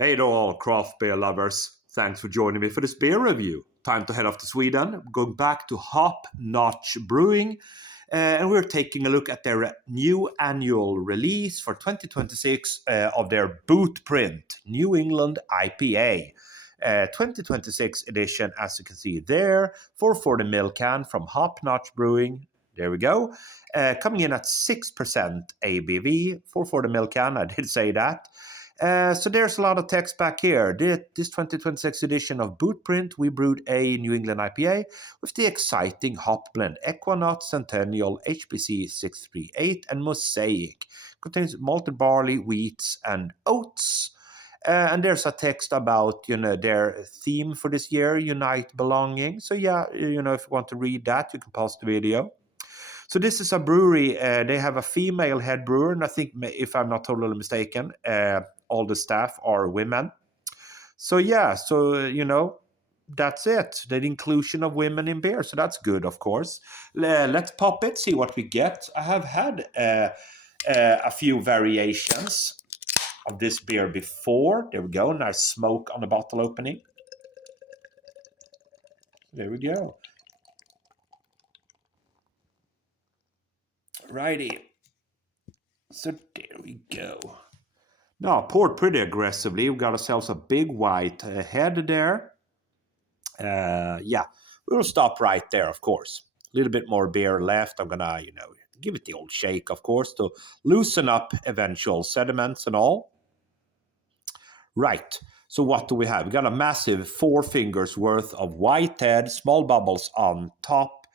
Hey to all craft beer lovers. Thanks for joining me for this beer review. Time to head off to Sweden, going back to Hop Notch Brewing, and we're taking a look at their new annual release for 2026 of their boot print New England IPA. 2026 edition, as you can see there, 440ml can from Hop Notch Brewing. There we go. Coming in at 6% ABV, 440ml can, I did say that. So there's a lot of text back here. This 2026 edition of Bootprint, we brewed a New England IPA with the exciting hop blend Equinox, Centennial, HBC 638, and Mosaic. Contains malted barley, wheats, and oats. And there's a text about, their theme for this year, Unite Belonging. So yeah, if you want to read that, you can pause the video. So this is a brewery. They have a female head brewer, and I think, if I'm not totally mistaken, all the staff are women. So yeah, that's it. The inclusion of women in beer, so that's good, of course. Let's pop it, see what we get. I have had a few variations of this beer before. There we go. Nice smoke on the bottle opening. There we go. Righty. So there we go. Now, poured pretty aggressively. We've got ourselves a big white head there. We'll stop right there, of course. A little bit more beer left. I'm going to, give it the old shake, of course, to loosen up eventual sediments and all. Right. So what do we have? We got a massive 4 fingers worth of white head, small bubbles on top,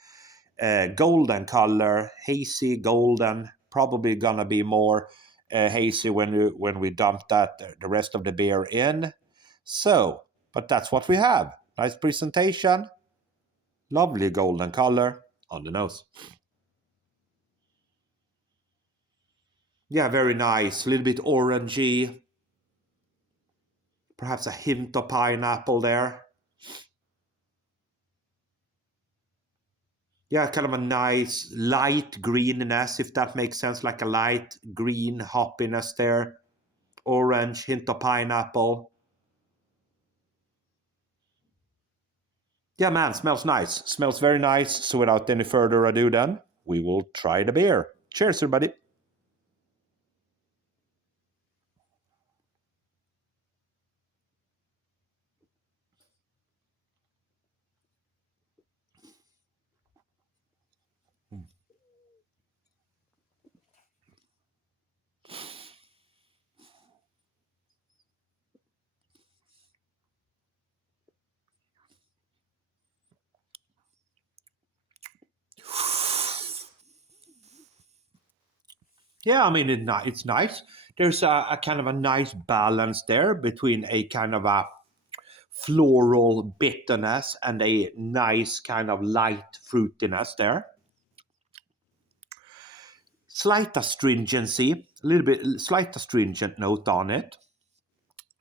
golden color, hazy golden, probably going to be more hazy when we dump the rest of the beer in. So, but that's what we have. Nice presentation. Lovely golden color on the nose. Yeah, very nice. A little bit orangey. Perhaps a hint of pineapple there. Yeah, kind of a nice light greeniness, if that makes sense, like a light green hoppiness there. Orange, hint of pineapple. Yeah, man, smells nice. Smells very nice. So without any further ado then, we will try the beer. Cheers, everybody. Yeah, I mean, it's nice. There's a kind of a nice balance there between a kind of a floral bitterness and a nice kind of light fruitiness there. Slight astringency, a little bit slight astringent note on it.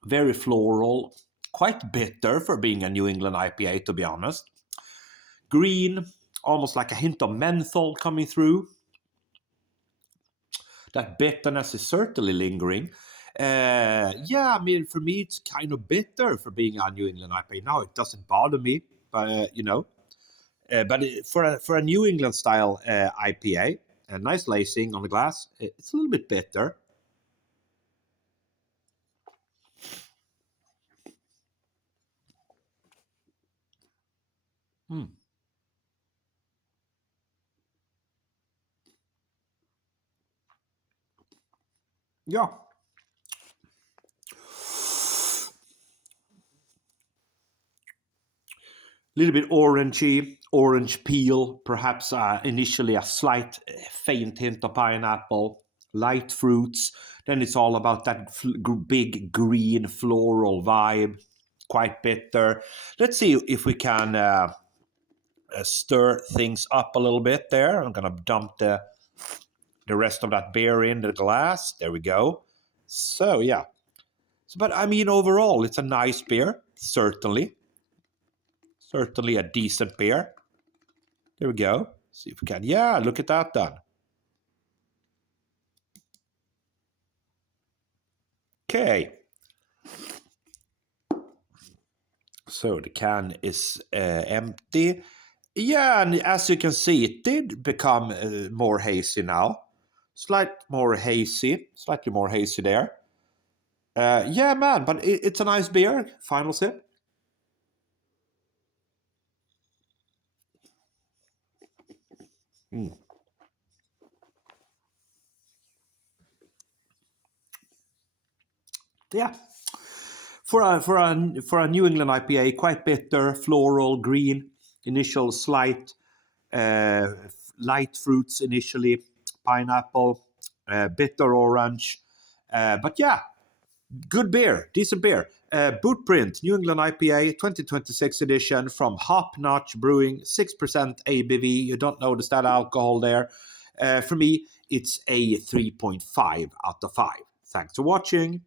Very floral, quite bitter for being a New England IPA, to be honest. Green, almost like a hint of menthol coming through. That bitterness is certainly lingering. I mean, for me, it's kind of bitter for being a New England IPA. Now, it doesn't bother me, but for a New England style IPA, a nice lacing on the glass, it's a little bit bitter. Yeah. A little bit orangey, orange peel, perhaps initially a slight faint hint of pineapple, light fruits. Then it's all about that big green floral vibe, quite bitter. Let's see if we can stir things up a little bit there. I'm going to dump the rest of that beer in the glass. There we go. So, yeah. But I mean, overall, it's a nice beer, certainly. Certainly a decent beer. There we go. See if we can. Yeah, look at that done. Okay. So the can is empty. Yeah, and as you can see, it did become more hazy now. Slightly more hazy there. Yeah, man, but it's a nice beer. Final sip. Mm. Yeah, for a New England IPA, quite bitter, floral, green, initial slight, uh, light fruits initially, pineapple, bitter orange, but yeah, good beer, decent beer. Bootprint New England IPA 2026 edition from Hop Notch Brewing, 6% ABV. You don't notice that alcohol there. For me, it's a 3.5 out of 5. Thanks for watching.